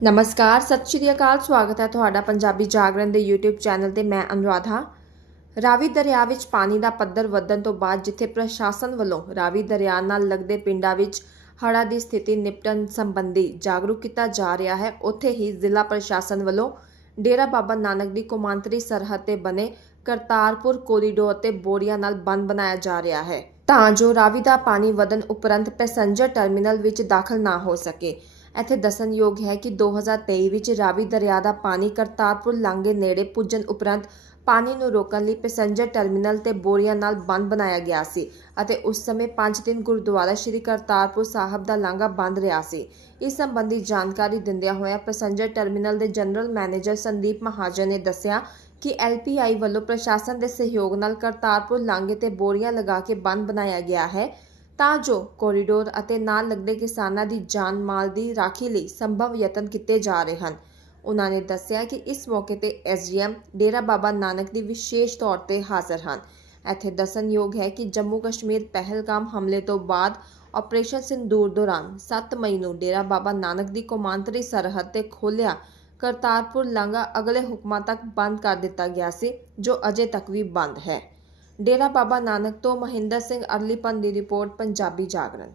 ਨਮਸਕਾਰ, ਸਤਿ ਸ਼੍ਰੀ ਅਕਾਲ, ਸਵਾਗਤ ਹੈ ਤੁਹਾਡਾ ਪੰਜਾਬੀ ਜਾਗਰਣ ਦੇ YouTube ਚੈਨਲ ਤੇ, ਮੈਂ ਅਨੁਰਾਧਾ। ਰਾਵੀ ਦਰਿਆ ਵਿੱਚ ਪਾਣੀ ਦਾ ਪੱਧਰ ਵਧਣ ਤੋਂ ਬਾਅਦ ਜਿੱਥੇ ਪ੍ਰਸ਼ਾਸਨ ਵੱਲੋਂ ਰਾਵੀ ਦਰਿਆ ਨਾਲ ਲੱਗਦੇ ਪਿੰਡਾਂ ਵਿੱਚ ਹੜ੍ਹਾਂ ਦੀ ਸਥਿਤੀ ਨਿਪਟਣ ਸੰਬੰਧੀ ਜਾਗਰੂਕ ਕੀਤਾ ਜਾ ਰਿਹਾ ਹੈ, ਉੱਥੇ ਹੀ ਜ਼ਿਲ੍ਹਾ ਪ੍ਰਸ਼ਾਸਨ ਵੱਲੋਂ ਡੇਰਾ ਬਾਬਾ ਨਾਨਕ ਦੀ ਕੌਮਾਂਤਰੀ ਸਰਹੱਦ ਤੇ ਬਣੇ ਕਰਤਾਰਪੁਰ ਕੋਰੀਡੋਰ ਤੇ ਬੋਰੀਆਂ ਨਾਲ ਬੰਦ ਬਣਾਇਆ ਜਾ ਰਿਹਾ ਹੈ। ਤਾਂ ਜੋ ਰਾਵੀ ਦਾ ਪਾਣੀ ਵਧਣ ਉਪਰੰਤ ਪੈਸੇਂਜਰ ਟਰਮੀਨਲ ਵਿੱਚ ਦਾਖਲ ਨਾ ਹੋ ਸਕੇ। ਇੱਥੇ ਦੱਸਣਯੋਗ ਹੈ ਕਿ 2023 ਵਿੱਚ ਰਾਵੀ ਦਰਿਆ ਦਾ ਪਾਣੀ ਕਰਤਾਰਪੁਰ ਲਾਂਘੇ ਨੇੜੇ ਪੁੱਜਣ ਉਪਰੰਤ ਪਾਣੀ ਨੂੰ ਰੋਕਣ ਲਈ ਪੈਸੇਂਜਰ ਟਰਮੀਨਲ ਤੇ ਬੋਰੀਆਂ ਨਾਲ ਬੰਦ ਬਣਾਇਆ ਗਿਆ ਸੀ ਅਤੇ ਉਸ ਸਮੇਂ 5 ਦਿਨ ਗੁਰਦੁਆਰਾ ਸ੍ਰੀ ਕਰਤਾਰਪੁਰ ਸਾਹਿਬ ਦਾ ਲਾਂਘਾ ਬੰਦ ਰਿਹਾ ਸੀ। ਇਸ ਸੰਬੰਧੀ ਜਾਣਕਾਰੀ ਦਿੰਦਿਆਂ ਹੋਇਆ ਪੈਸੇਂਜਰ ਟਰਮੀਨਲ ਦੇ ਜਨਰਲ ਮੈਨੇਜਰ ਸੰਦੀਪ ਮਹਾਜਨ ਨੇ ਦੱਸਿਆ ਕਿ ਐਲਪੀਆਈ ਵੱਲੋਂ ਪ੍ਰਸ਼ਾਸਨ ਦੇ ਸਹਿਯੋਗ ਨਾਲ ਕਰਤਾਰਪੁਰ ਲਾਂਘੇ ਤੇ ਬੋਰੀਆਂ ਲਗਾ ਕੇ ਬੰਦ ਬਣਾਇਆ ਗਿਆ ਹੈ। ਤਾਂ ਜੋ ਕੋਰੀਡੋਰ ਅਤੇ ਨਾਲ ਲੱਗਦੇ ਕਿਸਾਨਾਂ ਦੀ ਜਾਨ ਮਾਲ ਦੀ ਰਾਖੀ ਲਈ ਸੰਭਵ ਯਤਨ ਕੀਤੇ ਜਾ ਰਹੇ ਹਨ। ਉਹਨਾਂ ਨੇ ਦੱਸਿਆ ਕਿ ਇਸ ਮੌਕੇ ਤੇ ਐਸਜੀਐਮ ਡੇਰਾ ਬਾਬਾ ਨਾਨਕ ਦੀ ਵਿਸ਼ੇਸ਼ ਤੌਰ ਤੇ ਹਾਜ਼ਰ ਹਨ। ਇੱਥੇ ਦੱਸਣਯੋਗ ਹੈ ਕਿ ਜੰਮੂ ਕਸ਼ਮੀਰ ਪਹਿਲਗਾਮ ਹਮਲੇ ਤੋਂ ਬਾਅਦ ਆਪਰੇਸ਼ਨ ਸਿੰਦੂਰ ਦੌਰਾਨ 7 ਮਈ ਨੂੰ ਡੇਰਾ ਬਾਬਾ ਨਾਨਕ ਦੀ ਕੌਮਾਂਤਰੀ ਸਰਹੱਦ ਤੇ ਖੋਲ੍ਹਿਆ ਕਰਤਾਰਪੁਰ ਲਾਂਘਾ ਅਗਲੇ ਹੁਕਮਾਂ ਤੱਕ ਬੰਦ ਕਰ ਦਿੱਤਾ ਗਿਆ ਸੀ, ਜੋ ਅਜੇ ਤੱਕ ਵੀ ਬੰਦ ਹੈ। ਡੇਰਾ ਬਾਬਾ ਨਾਨਕ ਤੋਂ ਮਹਿੰਦਰ ਸਿੰਘ ਅਰਲੀਪਨ ਦੀ ਰਿਪੋਰਟ ਪੰਜਾਬੀ ਜਾਗਰਣ।